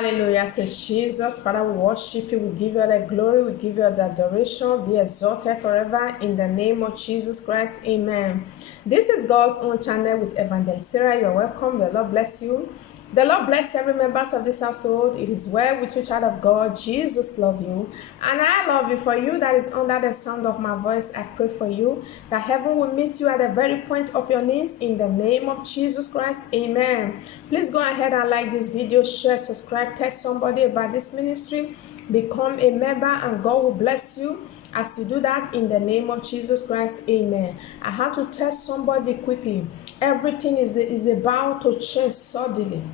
Hallelujah to Jesus. Father, we worship you. We give you the glory. We give you the adoration. Be exalted forever in the name of Jesus Christ. Amen. This is God's own channel with Evangelist Sarah. You're welcome. The Lord bless you. The Lord bless every members of this household. It is well with you, child of God. Jesus love you. And I love you. For you that is under the sound of my voice, I pray for you that heaven will meet you at the very point of your needs in the name of Jesus Christ. Amen. Please go ahead and like this video, share, subscribe, tell somebody about this ministry. Become a member and God will bless you as you do that in the name of Jesus Christ. Amen. I have to tell somebody quickly. Everything is about to change suddenly.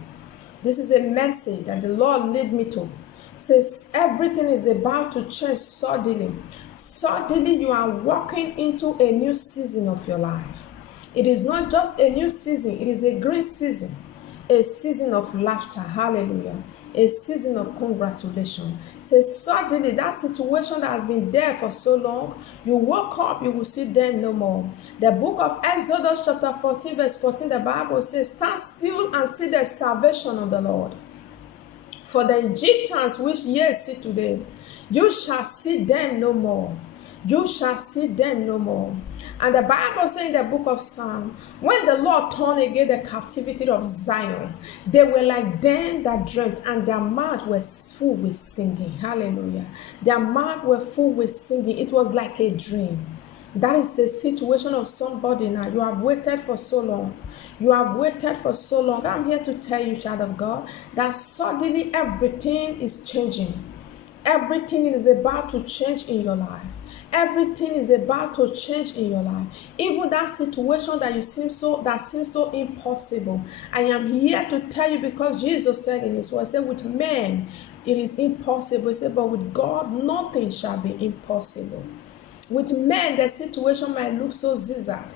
This is a message that the Lord led me to. It says everything is about to change suddenly. Suddenly you are walking into a new season of your life. It is not just a new season, it is a great season. A season of laughter, hallelujah. A season of congratulations. Say suddenly that situation that has been there for so long, you woke up, you will see them no more. The book of Exodus chapter 14 verse 14, the Bible says, stand still and see the salvation of the Lord. For the Egyptians which ye see today, you shall see them no more. You shall see them no more. And the Bible says in the book of Psalm, when the Lord turned again the captivity of Zion, they were like them that dreamt, and their mouth was full with singing. Hallelujah. Their mouth were full with singing. It was like a dream. That is the situation of somebody now. You have waited for so long. You have waited for so long. I'm here to tell you, child of God, that suddenly everything is changing. Everything is about to change in your life. Everything is about to change in your life. Even that situation that seems so impossible. I am here to tell you because Jesus said in his word, he said, with men it is impossible. He said, but with God nothing shall be impossible. With men, the situation might look so zigzag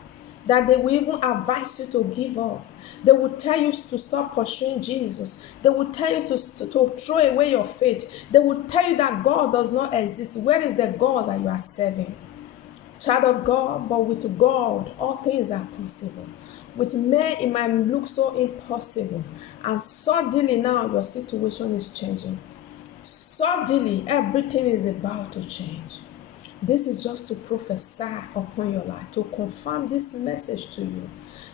that they will even advise you to give up. They will tell you to stop pursuing Jesus. They will tell you to throw away your faith. They will tell you that God does not exist. Where is the God that you are serving? Child of God, but with God, all things are possible. With men, it might look so impossible. And suddenly now your situation is changing. Suddenly, everything is about to change. This is just to prophesy upon your life, to confirm this message to you,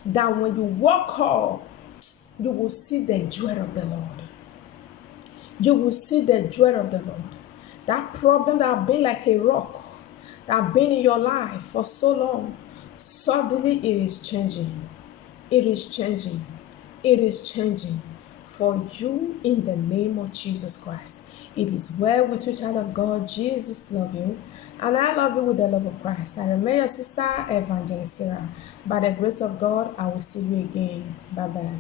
that when you walk up, you will see the joy of the Lord. You will see the joy of the Lord. That problem that has been like a rock, that has been in your life for so long, suddenly it is changing. It is changing. It is changing for you in the name of Jesus Christ. It is well with you, child of God. Jesus loves you. And I love you with the love of Christ. I remain your sister, Evangelist Sarah. By the grace of God, I will see you again. Bye-bye.